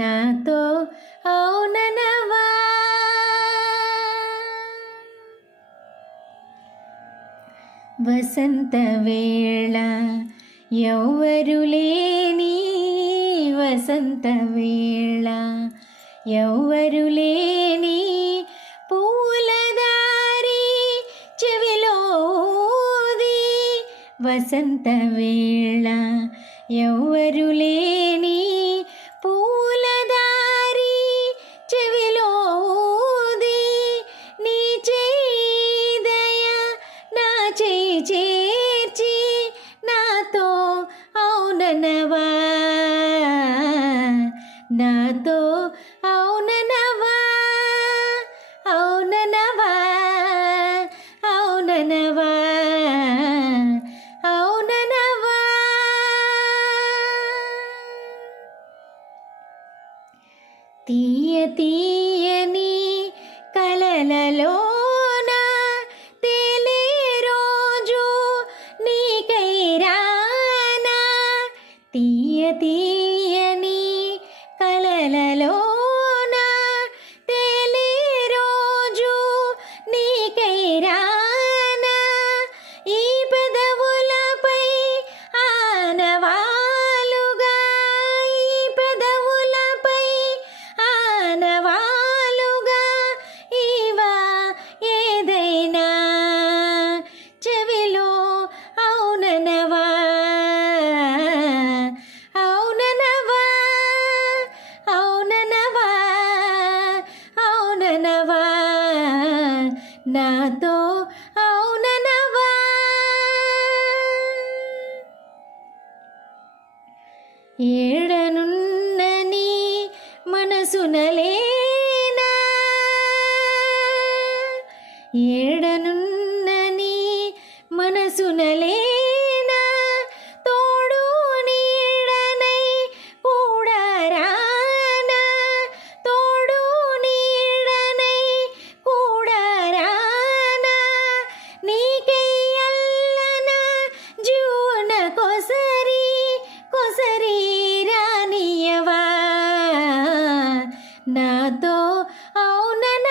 నాతో అవుననవా. వసంత వేళ ఎవ్వరు లేని వసంత వేళ ఎవ్వరు లేని పూలదారి చెవిలోది. వసంత వేళ ఎవ్వరు లేని పూలదారి చెవిలోది. నీ చేదయ నా చేయి చేర్చి నాతో అవుననవా. నాతో అవుననవా. అవుననవా. అవుననవా. అవుననవా. తీయ తీయని కలలలోన తేలే రోజు నీకై రానా. తీయ తీయని కలలలోన తేలే రోజు నీకై రానా. ఈ పెదవులపై ఆనవాలుగా ఈ పెదవులపై ఆనవాలుగా ఇవా ఏదైనా చెవిలో అవుననవా. అవుననవా. అవుననవా. అవుననవా. నాతో అవుననవా. ఏడనున్నని మనసునలేనా. ఏడనున్నని మనసునలేనా. తోడు నీడనై కూడా రానా. తోడు నీడనై కూడా రానా. నీకై అల్లన జూన కొసరి కొసరి రానియవా. నాతో అవుననవా.